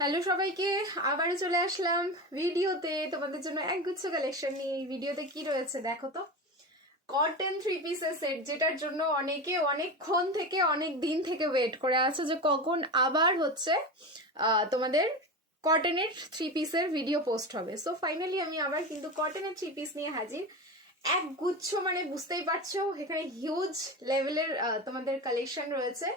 Hello সবাইকে, আবার চলে আসলাম ভিডিওতে তোমাদের জন্য একগুচ্ছ কালেকশন নিয়ে। এই ভিডিওতে কি রয়েছে দেখো তো। কটন থ্রি পিসের সেট, যেটার জন্য অনেকে অনেকক্ষণ থেকে অনেক দিন থেকে ওয়েট করে আছে যে কখন আবার হচ্ছে তোমাদের কটনের থ্রি পিসের ভিডিও পোস্ট হবে। সো ফাইনালি আমি আবার কিন্তু কটনের থ্রি পিস নিয়ে হাজির। এক গুচ্ছ, মানে বুঝতেই পারছো এখানে হিউজ লেভেলের তোমাদের কালেকশন রয়েছে।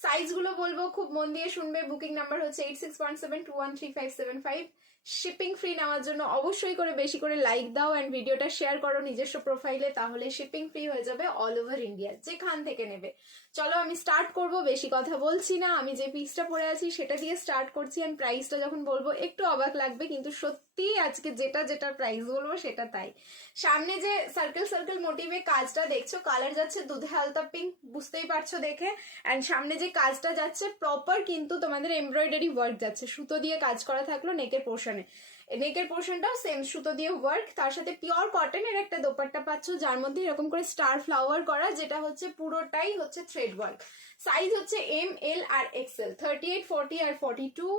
সাইজ গুলো বলবো, খুব মন দিয়ে শুনবে। বুকিং নাম্বার হচ্ছে 8617213575। শিপিং ফ্রি নেওয়ার জন্য অবশ্যই করে বেশি করে লাইক দাও অ্যান্ড ভিডিওটা শেয়ার করো নিজস্ব প্রোফাইলে, তাহলে শিপিং ফ্রি হয়ে যাবে অল ওভার ইন্ডিয়া, যেখান থেকে নেবে। চলো আমি স্টার্ট করব, বেশি কথা বলছি না। আমি যে পিসটা পরে আছি সেটা দিয়ে স্টার্ট করছি, অ্যান্ড প্রাইসটা যখন বলবো একটু অবাক লাগবে, কিন্তু সত্যি আজকে যেটা প্রাইস বলবো সেটা তাই। সামনে যে সার্কেল সার্কেল মোটিভে কাজটা দেখছো, কালার যাচ্ছে দুধে হালতা পিঙ্ক, বুঝতেই পারছো দেখে। অ্যান্ড সামনে যে কাজটা যাচ্ছে প্রপার কিন্তু তোমাদের এমব্রয়ডারি ওয়ার্ক যাচ্ছে, সুতো দিয়ে কাজ করা থাকলো নেকের পোর্শনে। নেকের পোর্শনটাও সেম সুতো দিয়ে ওয়ার্ক, তার সাথে পিওর কটনের একটা দোপাট্টা পাচ্ছ, যার মধ্যে এরকম করে স্টার ফ্লাওয়ার করা, যেটা হচ্ছে পুরোটাই হচ্ছে থ্রেড ওয়ার্ক। সাইজ হচ্ছে এম, এল আর এক্সেল, 38, 40 আর 42।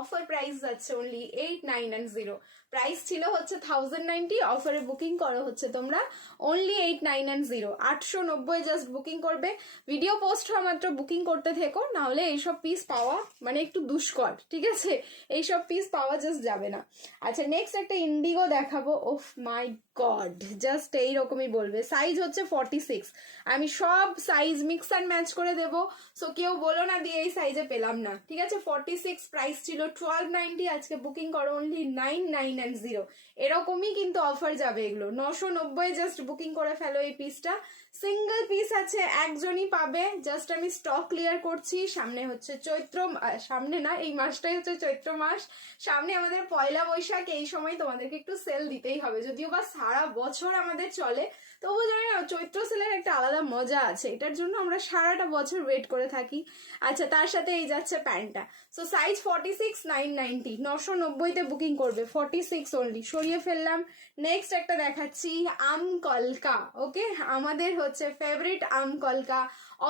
অফার প্রাইস যাচ্ছে অনলি 8990। প্রাইস ছিল হচ্ছে 1090, অফারে বুকিং করো হচ্ছে তোমরা অনলি 8990। 890 জাস্ট বুকিং করবে। ভিডিও পোস্ট হওয়া মাত্র বুকিং করতে থেকো, না হলে এইসব পিস পাওয়া মানে একটু দুষ্কর, ঠিক আছে? এইসব পিস পাওয়া জাস্ট যাবে না। আচ্ছা, নেক্সট একটা ইন্ডিগো দেখাবো। ওফ মাই গড, জাস্ট এইরকমই বলবে। সাইজ হচ্ছে 46। আমি সব সাইজ মিক্স অ্যান্ড ম্যাচ করে দেবো, সো কেউ বলো না দিয়ে এই সাইজে পেলাম না, ঠিক আছে? 46 প্রাইস ছিল 1290, আজকে বুকিং করো অনলি 9990। এরকমই কিন্তু অফার যাবে এগুলো। 990 জাস্ট বুকিং করে ফেলো এই পিসটা। সিঙ্গেল পিস আছে, একজনই পাবে। জাস্ট আমি স্টক ক্লিয়ার করছি। সামনে হচ্ছে চৈত্র, সামনে না, এই মাসটাই হচ্ছে চৈত্র মাস। সামনে আমাদের পয়লা বৈশাখ, এই সময় তোমাদেরকে একটু সেল দিতেই হবে। যদিও বা সারা বছর আমাদের চলে, তবুও জানি না, চৈত্র সেলের একটা আলাদা মজা আছে, এটার জন্য আমরা সারাটা বছর ওয়েট করে থাকি। আচ্ছা, তার সাথে এই যাচ্ছে প্যান্টটা। সো সাইজ 46, 990, 990-তে বুকিং করবে। 46 অনলি, সরিয়ে ফেললাম। নেক্সট একটা দেখাচ্ছি, আম কলকা। ওকে, আমাদের হচ্ছে ফেভারিট আম কলকা।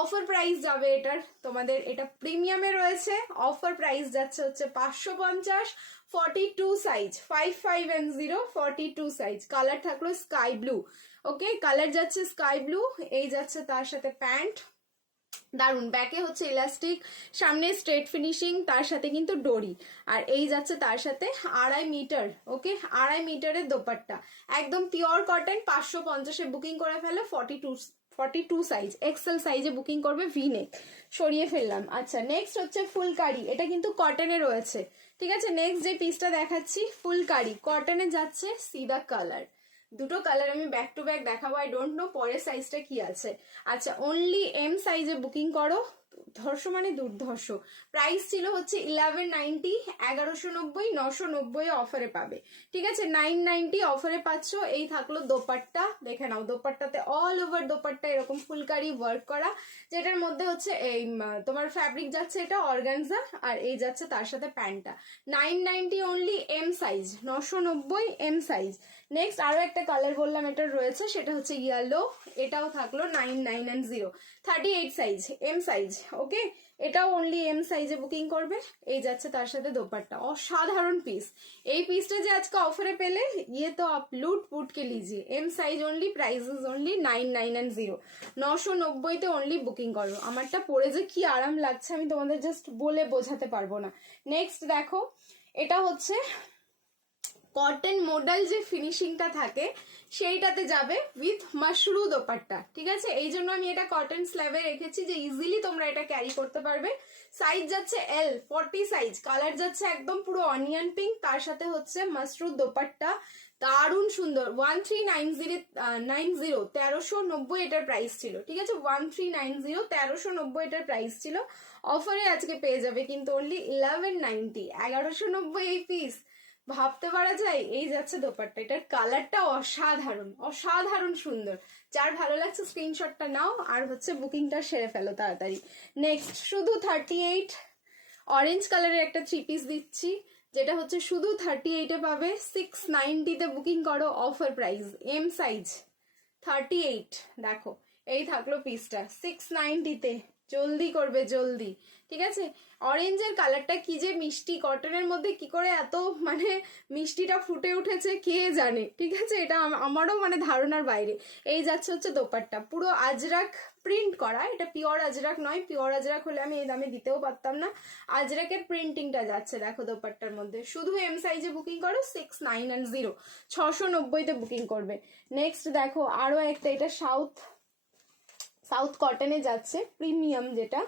অফার প্রাইস যাবে এটার, তোমাদের এটা প্রিমিয়ামে রয়েছে। অফার প্রাইস যাচ্ছে হচ্ছে 550। 42 সাইজ, 5510, 42 সাইজ। কালার থাকলো স্কাই ব্লু। ওকে, কালার যাচ্ছে স্কাই ব্লু। এই যাচ্ছে তার সাথে প্যান্ট, দারুন। ব্যাকে হচ্ছে ইলাস্টিক, সামনে স্ট্রেট ফিনিশিং, তার সাথে কিন্তু ডোরি। আর এই যাচ্ছে তার সাথে 2.5 মিটার। ওকে, 2.5 মিটারের দোপাট্টা, একদম পিওর কটন। 550-এ বুকিং করে ফেলে। 42 সাইজ, এক্সেল সাইজে বুকিং করবে। ভি নেক, সরিয়ে ফেললাম। আচ্ছা, নেক্সট হচ্ছে ফুলকারি। এটা কিন্তু কটনে রয়েছে, ঠিক আছে? নেক্সট যে পিসটা দেখাচ্ছি ফুলকারি কটনে যাচ্ছে, সিদা কালার। দুটো কালার আমি ব্যাক টু ব্যাক দেখাবো। আই ডোন্ট নো পরের সাইজটা কি আছে। আচ্ছা, অনলি এম সাইজে বুকিং করো। দুর্ধর্ষ মানে দুর্ধর্ষ। প্রাইস ছিল হচ্ছে 1190, 1190, 990 অফারে পাবে, ঠিক আছে? 990 অফারে পাচ্ছ। এই থাকলো দোপাট্টা, দেখে নাও। দোপাট্টাতে অল ওভার দোপাট্টা এরকম ফুলকারি ওয়ার্ক করা, যেটার মধ্যে হচ্ছে এই তোমার ফ্যাব্রিক যাচ্ছে এটা অর্গানজা, আর এই যাচ্ছে তার সাথে প্যান্টটা। 990 only M size, 990 M size. Next আরো একটা কালার বললাম এটা রয়েছে, সেটা হচ্ছে ইয়েলো। এটাও থাকলো 9990, 38 সাইজ, এম সাইজ। ওকে, এটাও অনলি এম সাইজে বুকিং করবে। এই যাচ্ছে তার সাথে দোপাট্টা, অসাধারণ পিস। এই পিসটা যে আজকে অফারে পেলে, ইয়ে তো আপ লুট পুট কে লিজিয়ে। M size only, price is only 9990। 990-তে অনলি বুকিং করো। আমারটা পরে যে কি আরাম লাগছে আমি তোমাদের জাস্ট বলে বোঝাতে পারবো না। নেক্সট দেখো, এটা হচ্ছে কটন মডেল যে ফিনিশিংটা থাকে সেইটাতে যাবে উইথ মাশরু দোপাট্টা, ঠিক আছে? এই জন্য আমি এটা কটন স্ল্যাবে রেখেছি যে ইজিলি তোমরা এটা ক্যারি করতে পারবে। সাইজ যাচ্ছে এল, 40 সাইজ। কালার যাচ্ছে একদম পুরো অনিয়ন পিঙ্ক, তার সাথে হচ্ছে মাশরু দোপাট্টা, দারুণ সুন্দর। 1390, 1390 এটার প্রাইস ছিল, ঠিক আছে? 1390, 1390 এটার প্রাইস ছিল। অফারে আজকে পেয়ে যাবে কিন্তু অনলি 1190, 1190 এই পিস। ভাবতে পারা যায়? এই যাচ্ছে দোপাট্টা, এটার কালারটা অসাধারণ, অসাধারণ সুন্দর। যার ভালো লাগছে স্ক্রিনশটটা নাও, আর হচ্ছে বুকিংটা সেরে ফেলো তাড়াতাড়ি। নেক্সট, শুধু 38 অরেঞ্জ কালারের একটা থ্রি পিস দিচ্ছি, যেটা হচ্ছে শুধু 38-এ পাবে। 690-তে বুকিং করো। Offer price, M size, 38। দেখো, এই থাকলো পিসটা 690-তে। জলদি করবে জলদি, ঠিক আছে। অরেঞ্জের কালারটা কি যে মিষ্টি, কটনের মধ্যে কি করে এত মানে মিষ্টিটা ফুটে উঠেছে কে জানে, ঠিক আছে। এটা আমারও মানে ধারণার বাইরে। এই যাচ্ছে হচ্ছে দোপাট্টা, পুরো আজরাক প্রিন্ট করা, এটা পিওর আজরাক নয়, পিওর আজরাক হলে আমি এই দামে দিতেও পারতাম না। আজরাকের প্রিন্টিংটা যাচ্ছে দেখো দোপাট্টার মধ্যে। শুধু এম সাইজে বুকিং করো 6990, 690-তে বুকিং করবে। নেক্সট দেখো আরো একটা, এটা সাউথ কটনে যাচ্ছে প্রিমিয়াম, যেটা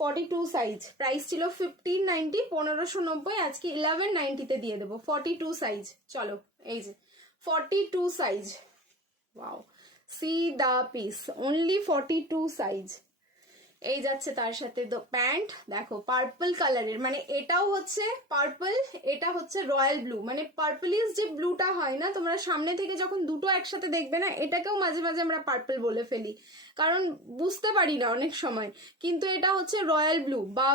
42 সাইজ, প্রাইস ছিল 1590, 1590, আজকে 1190-তে দিয়ে দেবো। 42 সাইজ, চলো এই যে 42 সাইজ, ওয়াও, সি দা পিস, অনলি 42 সাইজ। এই যাচ্ছে তার সাথে প্যান্ট, দেখো পার্পল কালারের, মানে এটাও হচ্ছে পার্পল, এটা হচ্ছে রয়্যাল ব্লু, মানে পার্পলিশ যে ব্লুটা হয় না, তোমরা সামনে থেকে যখন দুটো একসাথে দেখবে না, এটাকেও মাঝে মাঝে আমরা পার্পল বলে ফেলি, কারণ বুঝতে পারি না অনেক সময়, কিন্তু এটা হচ্ছে রয়্যাল ব্লু বা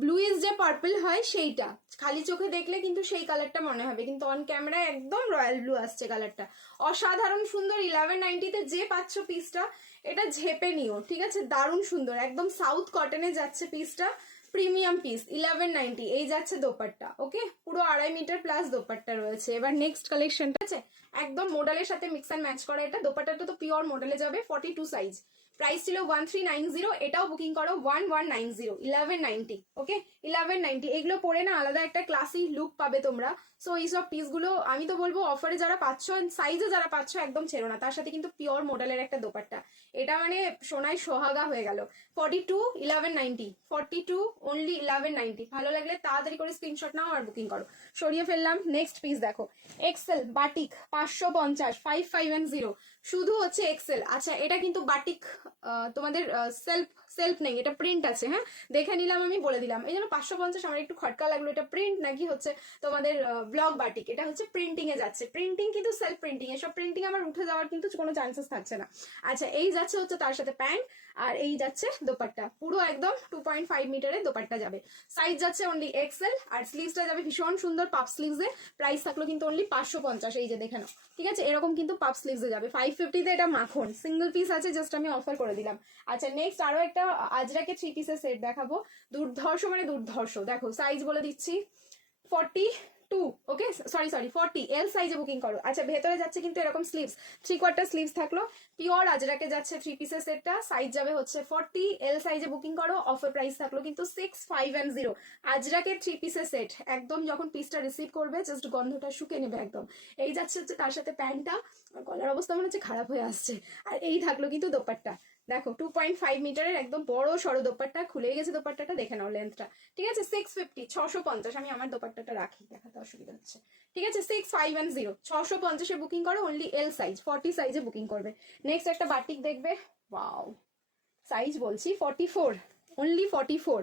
ব্লুইশ যে পার্পল হয় সেইটা, খালি চোখে দেখলে কিন্তু সেই কালারটা মনে হবে, কিন্তু অন ক্যামেরায় একদম রয়্যাল ব্লু আসছে কালারটা, অসাধারণ সুন্দর। 1190-তে যে পাচ্ছ পিসটা, এটা ঝেপে নিও, ঠিক আছে, দারুণ সুন্দর, একদম সাউথ কটনে যাচ্ছে পিসটা, প্রিমিয়াম পিস, 1190। এই যাচ্ছে দোপাট্টা, ওকে, পুরো 2.5 মিটার প্লাস দোপাট্টা রয়েছে। এবার নেক্সট কালেকশনটা আছে একদম মডেলের সাথে মিক্স অ্যান্ড ম্যাচ করা, এটা দোপাট্টাটা তো পিওর মডেলে যাবে, 42 সাইজ, প্রাইস ছিল 1390, এটাও বুকিং করো 1190, 1190, ওকে, 1190। এগুলো পরে না আলাদা একটা ক্লাসি লুক পাবে তোমরা। সো এইসব পিসগুলো আমি তো বলবো অফারে যারা পাচ্ছ, সাইজে যারা পাচ্ছ, একদম ছেড়ো না। তার সাথে কিন্তু পিওর মডেলের একটা দোপাট্টা, এটা মানে সোনায় সোহাগা হয়ে গেল। 42 1190, 42 অনলি 1190। ভালো লাগলে তাড়াতাড়ি করে স্ক্রিনশট নাও আর বুকিং করো। সরিয়ে ফেললাম। নেক্সট পিস দেখো, এক্সেল বাটিক 550, 5510, শুধু হচ্ছে এক্সেল। আচ্ছা, এটা কিন্তু বাটিক তোমাদের সেলফ নেই, এটা প্রিন্ট আছে, হ্যাঁ, দেখে নিলাম আমি, বলে দিলাম। এই জন্য 550 আমার একটু খটকা লাগলো, এটা প্রিন্ট নাকি হচ্ছে তোমাদের ব্লক বাটিক, এটা হচ্ছে প্রিন্টিং এ যাচ্ছে, প্রিন্টিং কিন্তু সেলফ প্রিন্টিং, এসব প্রিন্টিং আমার উঠে যাওয়ার কিন্তু কোনো চান্সেস থাকছে না। আচ্ছা, এই যাচ্ছে হচ্ছে তার সাথে প্যান্ট, আর এই যাচ্ছে দোপাট্টা, পুরো একদম 2.5 মিটারের দোপাট্টা যাবে, সাইজ যাচ্ছে অনলি এক্সেল, আর স্লিভসটা যাবে ভীষণ সুন্দর পাপ স্লিভসে, প্রাইস থাকলো কিন্তু অনলি 550, এই যে দেখে নাও, ঠিক আছে, এরকম কিন্তু পাপ স্লিভসে যাবে। 550-তে এটা মাখন, সিঙ্গেল পিস আছে, জাস্ট আমি অফার করে দিলাম। আচ্ছা, নেক্সট আরো একটা আজরাকে 3 পিসের সেট দেখাবো, দুর্ধর্ষ মানে দুর্ধর্ষ, দেখো সাইজ বলে দিচ্ছি, 42, ওকে, সরি 40, এল সাইজে বুকিং করো। আচ্ছা, ভেতরে যাচ্ছে কিন্তু এরকম স্লিভস, 3/4 স্লিভস থাকলো, পিওর আজরাকে যাচ্ছে 3 পিসের সেটটা, সাইজ যাবে হচ্ছে 40, এল সাইজে বুকিং করো, অফার প্রাইস থাকলো কিন্তু 6510। আজরাকে 3 পিসের সেট, একদম যখন পিসটা রিসিভ করবে জাস্ট গন্ধটা শুকে নেবে একদম। এই যাচ্ছে হচ্ছে তার সাথে প্যান্টটা, গলার অবস্থা মনে হচ্ছে খারাপ হয়ে আসছে, আর এই থাকলো কিন্তু দোপাট্টা, দেখো 2.5 মিটারের একদম বড় সড়ো দোপাট্টা, খুলে গেছে দোপাট্টাটা, দেখে নাও লেন্থটা, ঠিক আছে, 650, 650, আমি আমার দোপাট্টাটা রাখি, দেখাতে অসুবিধা হচ্ছে, ঠিক আছে, 6510, 650-এ বুকিং করো, অনলি এল সাইজ, 40 সাইজে বুকিং করবে। নেক্সট একটা বাটিক দেখবে, ওয়াও, সাইজ বলছি 44, অনলি 44,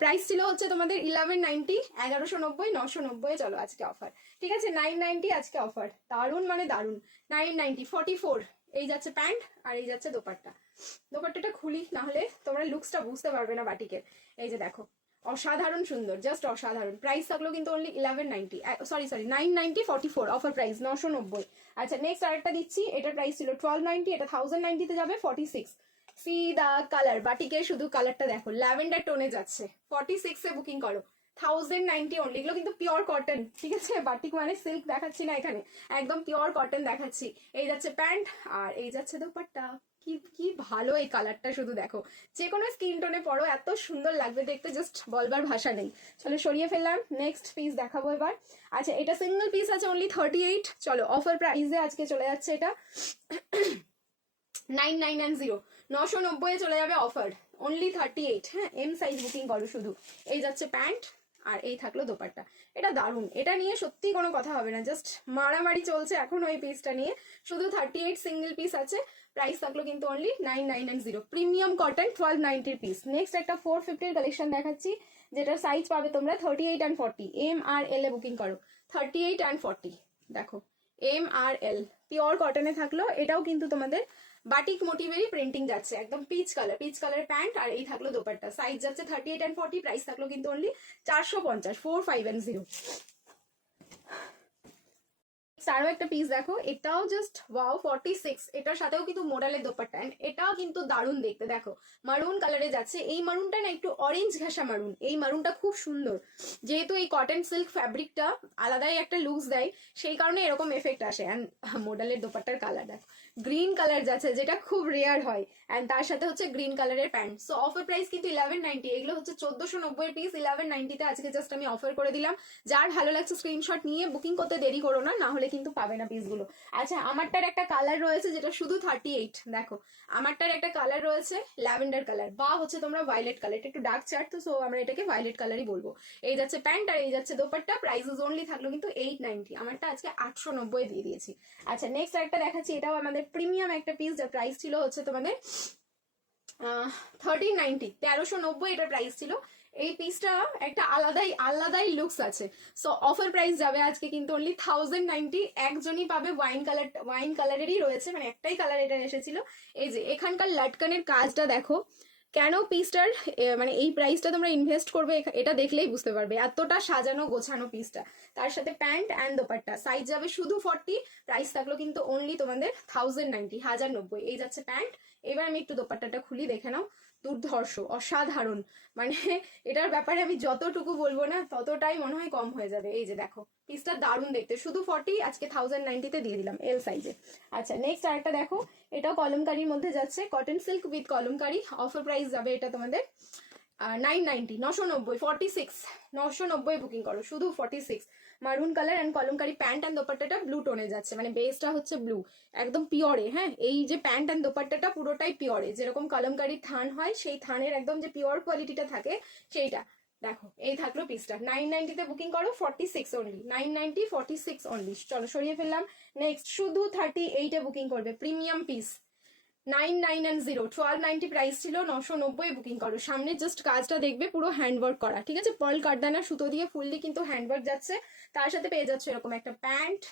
প্রাইস ছিল হচ্ছে তোমাদের 1190, 1190, 990, চলো আজকে অফার, ঠিক আছে, 990 আজকে অফার, দারুন মানে দারুন, 990, 44। এই যাচ্ছে প্যান্ট, আর এই যাচ্ছে দোপাট্টা, দোপাট্টাটা খুলি, না হলে তোমরা লুকসটা বুঝতে পারবে না বাটিকের। এই যে দেখো, অসাধারণ সুন্দর, জাস্ট অসাধারণ, প্রাইস থাকলো কিন্তু অনলি 1190, সরি 990, 44, অফার প্রাইস 990। আচ্ছা, নেক্সট আরেকটা দিচ্ছি, এটার প্রাইস ছিল 1290, এটা 1090-তে যাবে, 46, সি দা কালার, বাটিকের শুধু কালারটা দেখো, ল্যাভেন্ডার টোনে যাচ্ছে, 46-এ বুকিং করো, 1090 অনলি। এগুলো কিন্তু পিওর কটন, ঠিক আছে, বাটিক মানে সিল্ক দেখাচ্ছি না এখানে, একদম পিওর কটন দেখাচ্ছি। এই যাচ্ছে প্যান্ট, আর এই যাচ্ছে দোপাট্টা, কি কি ভালো এই কালারটা, শুধু দেখো, যে কোনো স্কিন টোনে পড়ো এত সুন্দর লাগবে দেখতে, জাস্ট বলবার ভাষা নেই। চলো সরিয়ে ফেললাম, নেক্সট পিস দেখাবো এবার। আচ্ছা, এটা সিঙ্গেল পিস আছে অনলি 38, চলো অফার প্রাইসে আজকে চলে যাচ্ছে এটা 990, 990-এ চলে যাবে অফার, অনলি 38, হ্যাঁ, এম সাইজ বুকিং করো শুধু। এই যাচ্ছে প্যান্ট, আর এই থাকলো দোপাট্টা, এটা দারুণ, এটা নিয়ে সত্যি কোনো কথা হবে না, জাস্ট মারামারি চলছে এখন ওই পিসটা নিয়ে, শুধু 38 সিঙ্গেল পিস আছে, প্রাইস থাকলো কিন্তু only 9990, premium cotton 1290 piece. Next একটা 450-এর কালেকশন দেখাচ্ছি, যেটার সাইজ পাবে তোমরা 38 and 40, এম আর এল এ বুকিং করো, 38 and 40, দেখো এম আর এল, পিওর কটনে থাকলো, এটাও কিন্তু তোমাদের বাটিক মোটিভেরই প্রিন্টিং যাচ্ছে, একদম পিচ কালার প্যান্ট, আর এই থাকলো দোপাট্টা, সাইজ যাচ্ছে 38 and 40, প্রাইস থাকলো কিন্তু অনলি 450, 4510। আরো একটা পিস দেখো, এটাও জাস্ট ওয়াও 46, এটার সাথেও কিন্তু মোডালের দোপাট্টা, এন্ড এটাও কিন্তু দারুণ দেখতে। দেখো মারুন কালারে যাচ্ছে, এই মারুনটা না একটু অরেঞ্জ ঘাসা মারুন, এই মারুনটা খুব সুন্দর, যেহেতু এই কটন সিল্ক ফ্যাব্রিকটা আলাদাই একটা লুকস দেয়, সেই কারণে এরকম এফেক্ট আসে। অ্যান্ড মোডালের দোপাট্টার কালার দেখো, গ্রিন কালার যাচ্ছে, যেটা খুব রেয়ার হয়, অ্যান্ড তার সাথে হচ্ছে গ্রিন কালারের প্যান্ট। সো অফার প্রাইস কিন্তু 1190, এগুলো হচ্ছে 1490 পিস, 1190 আজকে জাস্ট আমি অফার করে দিলাম। যার ভালো লাগছে স্ক্রিনশট নিয়ে বুকিং করতে দেরি করো না, না হলে কিন্তু পাবে না পিসগুলো। আচ্ছা, আমারটার একটা কালার রয়েছে যেটা শুধু 38, দেখো আমারটার একটা কালার রয়েছে ল্যাভেন্ডার কালার, বা হচ্ছে তোমরা ভায়োলেট কালার, এটা একটু ডার্ক চার্ট তো, সো আমরা এটাকে ভায়োলেট কালারই বলবো। এই যাচ্ছে প্যান্ট আর এই যাচ্ছে দোপাট্টা, প্রাইসেস অনলি থাকলো কিন্তু 890, আমারটা আজকে 890 দিয়ে দিয়েছি। আচ্ছা নেক্সট একটা দেখাচ্ছি, এটাও আমাদের প্রিমিয়াম একটা পিস, যার প্রাইস ছিল হচ্ছে তোমাদের 1390, 1390 এটার প্রাইস ছিল। এই পিসটা একটা আলাদাই লুকস আছে। সো অফার প্রাইস যাবে আজকে কিন্তু অনলি 1090, একজনই পাবে, ওয়াইন কালারেরই রয়েছে, মানে একটাই কালার এটা এসেছিল। এই যে এখানকার লাটকানের কাজটা দেখো, কেন পিসটার মানে এই প্রাইসটা তোমরা ইনভেস্ট করবে এটা দেখলেই বুঝতে পারবে, এতটা সাজানো গোছানো পিসটা। তার সাথে প্যান্ট অ্যান্ড দোপাট্টা, সাইজ যাবে শুধু 40, প্রাইস থাকলো কিন্তু অনলি তোমাদের 1090, 1090। এই যাচ্ছে প্যান্ট। এবার আমি একটু দোপাট্টাটা খুলি, দেখে নাও, দুর্ধর্ষ, অসাধারণ, মানে এটার ব্যাপারে আমি যতটুকু বলবো না ততটাই মনে হয় কম হয়ে যাবে। এই যে দেখো পিসটা দারুণ দেখতে, শুধু 40, আজকে 1090 তে দিয়ে দিলাম এল সাইজে। আচ্ছা নেক্সট আরেকটা দেখো, এটাও কলমকারির মধ্যে যাচ্ছে, cotton silk with kalamkari, offer price যাবে এটা তোমাদের 990, 990, 46, 990 বুকিং করো, শুধু 46। মারুন colour and kalamkari pant and দোপাট্টাটা ব্লু টোনে যাচ্ছে, মানে বেসটা হচ্ছে ব্লু, একদম পিওরে। হ্যাঁ, এই যে প্যান্ট অ্যান্ড দোপাট্টাটা পুরোটাই পিওরে, যেরকম কলমকারির থান হয় সেই থানের একদম যে পিওর কোয়ালিটিটা থাকে সেইটা। দেখো এই থাকলো পিসটা, 990 তে বুকিং করো, 46 অনলি, 990, 46 অনলি। চলো সরিয়ে ফেললাম। নেক্সট শুধু 38 এ বুকিং করবে, প্রিমিয়াম পিস, 990, 1290 প্রাইস ছিল, 990 বুকিং করো। সামনে জাস্ট কাজটা দেখবে পুরো হ্যান্ডওয়ার্ক করা, ঠিক আছে, পার্ল কাটদানা সুতো দিয়ে ফুললি কিন্তু হ্যান্ডওয়ার্ক যাচ্ছে। তার সাথে পেয়ে যাচ্ছে এরকম একটা প্যান্ট,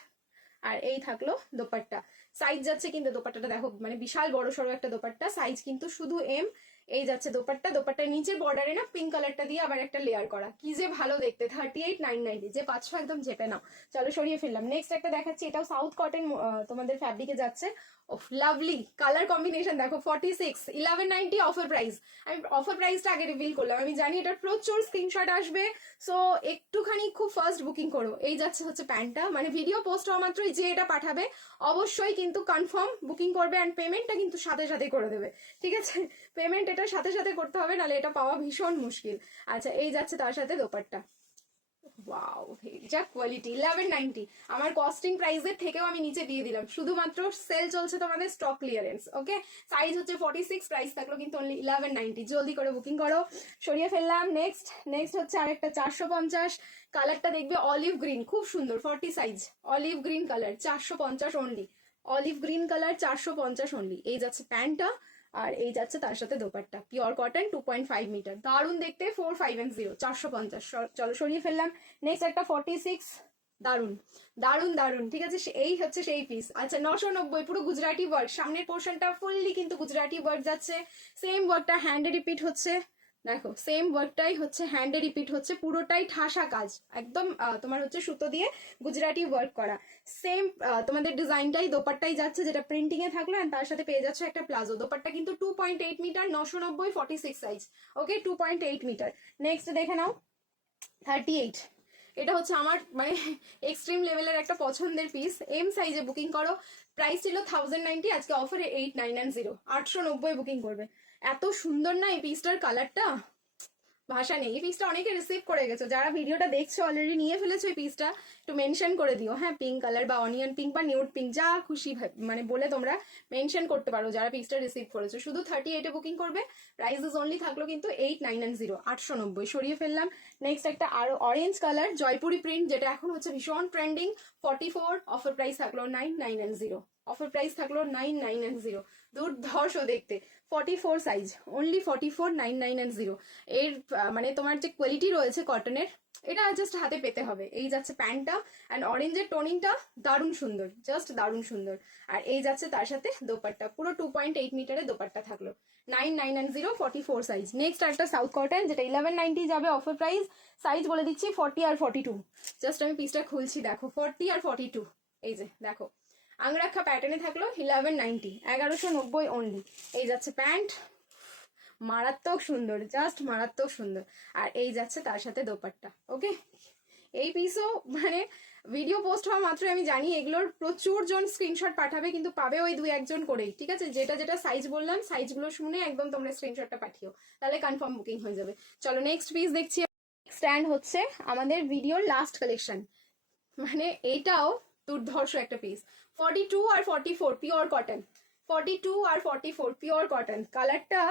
আর এই থাকলো দোপাট্টা। সাইজ যাচ্ছে কিন্তু দোপাট্টাটা দেখো, মানে বিশাল বড় সড়ো একটা দোপাট্টা, সাইজ কিন্তু শুধু এম। এই যাচ্ছে দোপাট্টা, দোপাট্টার নিচে বর্ডারে না পিঙ্ক কালারটা দিয়ে আবার একটা লেয়ার করা, কি যে ভালো দেখতে। 38,990, যে পাচ্ছ একদম চেপে নাও। চলো সরিয়ে ফেললাম। নেক্সট একটা দেখাচ্ছি, এটাও সাউথ কটন তোমাদের ফ্যাব্রিকে যাচ্ছে। ওফ লাভলি কালার কম্বিনেশন দেখো, 46, 1190 অফার প্রাইস। আমি অফার প্রাইসটা আগে রিভিল করলাম, আমি জানি এটার প্রচুর স্ক্রিনশট আসবে, সো একটুখানি খুব ফার্স্ট বুকিং করো। এই যাচ্ছে হচ্ছে প্যান্টটা, মানে ভিডিও পোস্ট হওয়া মাত্রই যে এটা পাঠাবে অবশ্যই কিন্তু কনফার্ম বুকিং করবে, অ্যান্ড পেমেন্টটা কিন্তু সাথে সাথে করে দেবে, ঠিক আছে, পেমেন্ট এটা সাথে সাথে করতে হবে, নাহলে এটা পাওয়া ভীষণ মুশকিল। আচ্ছা এই যাচ্ছে তার সাথে দোপাট্টা, ওয়াও যা কোয়ালিটি, 1190, আমার কস্টিং প্রাইসের থেকেও আমি নিচে দিয়ে দিলাম, শুধুমাত্র সেল চলছে তোমাদের, স্টক ক্লিয়ারেন্স। ওকে, সাইজ হচ্ছে 46, প্রাইস থাকলো কিন্তু অনলি 1190, জলদি করে বুকিং করো। সরিয়ে ফেললাম। নেক্সট হচ্ছে আরেকটা 450, কালারটা দেখবে অলিভ গ্রিন, খুব সুন্দর, 40 size, olive green colour, 450 only, olive green colour 450 only. এই যাচ্ছে প্যান্টটা, আর এই যাচ্ছে তার সাথে দোপাট্টা, পিওর কটন, 2.5 মিটার, দারুণ দেখতে, 4510, 450। চলো সরিয়ে ফেললাম। নেক্সট একটা 46, দারুণ দারুণ দারুণ, ঠিক আছে, এই হচ্ছে সেই পিস। আচ্ছা 990, পুরো গুজরাটি ওয়ার্ক, সামনের পোর্শনটা ফুললি কিন্তু গুজরাটি ওয়ার্ক যাচ্ছে, সেম ওয়ার্কটা হ্যান্ডে রিপিট হচ্ছে, দেখো সেম ওয়ার্কটাই হচ্ছে হ্যান্ডে রিপিট হচ্ছে, পুরোটাই ঠাসা কাজ, একদম তোমার হচ্ছে সুতো দিয়ে গুজরাটি ওয়ার্ক করা, সেম তোমাদের ডিজাইনটাই দোপাট্টাই যাচ্ছে, যেটা প্রিন্টিং এ থাকলো, এন্ড তার সাথে পেয়ে যাচ্ছে একটা প্লাজো। দোপাট্টা কিন্তু 2.8 মিটার, 990, 46 সাইজ। ওকে, 2.8 মিটার। নেক্সট দেখে নাও 38, এটা হচ্ছে আমার মানে এক্সট্রিম লেভেলের একটা পছন্দের পিস, এম সাইজে বুকিং করো, প্রাইস ছিল 1090, আজকে অফারে 890, 890 বুকিং করবে। এত সুন্দর না এই পিসটার কালারটা, ভাষা নেই। এই পিসটা অনেকে রিসিভ করে গেছো, যারা ভিডিওটা দেখছো অলরেডি নিয়ে ফেলেছো এই পিসটা, একটু মেনশন করে দিও, হ্যাঁ, পিঙ্ক কালার বা অনিয়ন পিঙ্ক বা নিউড পিঙ্ক, যা খুশি মানে বলে তোমরা মেনশন করতে পারো যারা পিসটা রিসিভ করেছো। শুধু 38 বুকিং করবে, প্রাইসেস অনলি থাকলো কিন্তু 890, 890। সরিয়ে ফেললাম। নেক্সট একটা আরো অরেঞ্জ কালার জয়পুরি প্রিন্ট, যেটা এখন হচ্ছে ভীষণ ট্রেন্ডিং, 44, অফার প্রাইস থাকলো 990, অফার প্রাইস থাকলো 990, দুর্ধর্ষ দেখতে, 44 সাইজ, অনলি 44, 990। এর মানে তোমার যে কোয়ালিটি রয়েছে কটনের, এটা জাস্ট হাতে পেতে হবে। এই যাচ্ছে প্যান্টটা, অ্যান্ড অরেঞ্জের টোনিংটা দারুণ সুন্দর, জাস্ট দারুণ সুন্দর। আর এই যাচ্ছে তার সাথে দোপাট্টা, পুরো 2.8 মিটারের দোপাট্টা থাকলো, 990, 44 সাইজ। নেক্সট একটা সাউথ কটন, যেটা 1190 যাবে অফার প্রাইস, সাইজ বলে দিচ্ছি 40 আর 42। জাস্ট আমি পিসটা খুলছি, দেখো 40 আর 42, এই যে দেখো আংরাক্ষা প্যাটার্নে থাকলো 1190, 1190 অনলি। এই যাচ্ছে প্যান্ট, মারাত্মক সুন্দর, জাস্ট মারাত্মক সুন্দর। আর এই যাচ্ছে তার সাথে দোপাট্টা। ওকে, এই পিসও মানে ভিডিও পোস্ট হওয়া মাত্র আমি জানি এগুলোর প্রচুর জন স্ক্রিনশট পাঠাবে, কিন্তু পাবে ওই 2-1 করেই। ঠিক আছে, যেটা যেটা সাইজ বললাম সাইজগুলো শুনে একদম তোমরা স্ক্রিনশটটা পাঠিও, তাহলে কনফার্ম বুকিং হয়ে যাবে। চলো নেক্সট পিস দেখছি। স্ট্যান্ড হচ্ছে আমাদের ভিডিওর লাস্ট কালেকশন, মানে এটাও দুর্ধর্ষ একটা পিস। 42 আর 44 পিওর কটন, 42 আর 44 পিওর কটন। কালারটা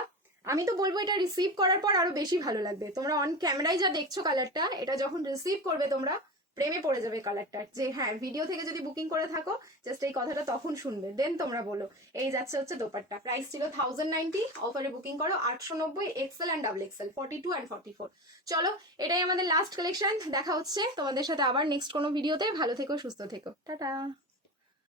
আমি তো বলবো এটা রিসিভ করার পর আরো বেশি ভালো লাগবে। তোমরা অন ক্যামেরায় যা দেখছো কালারটা, এটা যখন রিসিভ করবে তোমরা প্রেমে পড়ে যাবে কালারটার। যে হ্যাঁ, ভিডিও থেকে যদি বুকিং করে থাকো জাস্ট এই কথাটা তখন শুনবে, দেন তোমরা বলো। এই যাচ্ছে হচ্ছে দোপাট্টা, প্রাইস ছিল 1090, অফারে বুকিং করো 890, XL and double XL, 42 and 44। চলো এটাই আমাদের লাস্ট কালেকশন, দেখা হচ্ছে তোমাদের সাথে আবার নেক্সট কোনো ভিডিওতে। ভালো থেকো, সুস্থ থেকো, টাটা।